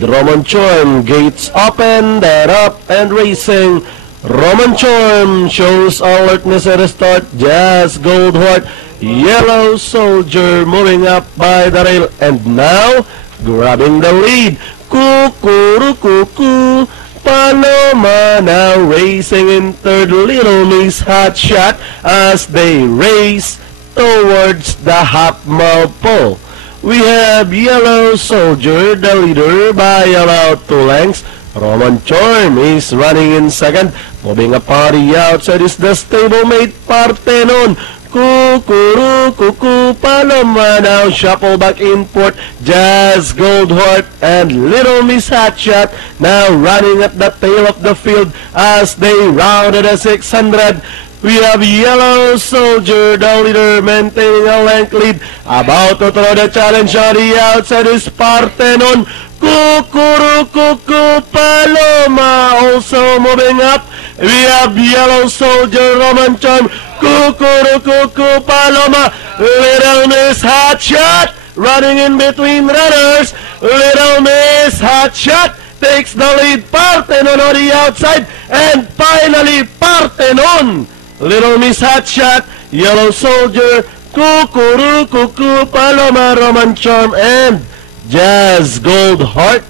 Roman Charm. Gates open, that up and racing. Roman Charm shows alertness at the start. Jazz Goldheart, Yellow Soldier moving up by the rail and now grabbing the lead. Cuckoo, Paloma now racing in third. Little Miss Hot Shot as they race towards the half-mile pole. We have Yellow Soldier, the leader, by about 2 lengths. Roman Charm is running in second. Moving up on the outside is the stablemate Parthenon. Cuckoo, Paloma now shuffle back in fourth. Jazz Goldheart and Little Miss Hotshot now running at the tail of the field as they rounded a 600. We have Yellow Soldier, the leader, maintaining a length lead. About to throw the challenge on the outside is Parthenon. Cuckoo, Paloma also moving up. We have Yellow Soldier, Roman Charm. Cuckoo, Paloma. Little Miss Hotshot running in between runners. Little Miss Hotshot takes the lead. Parthenon on the outside. And finally, Parthenon. Little Miss Hotshot, Yellow Soldier, Cuckoo, Paloma, Roman Charm, and Jazz Goldheart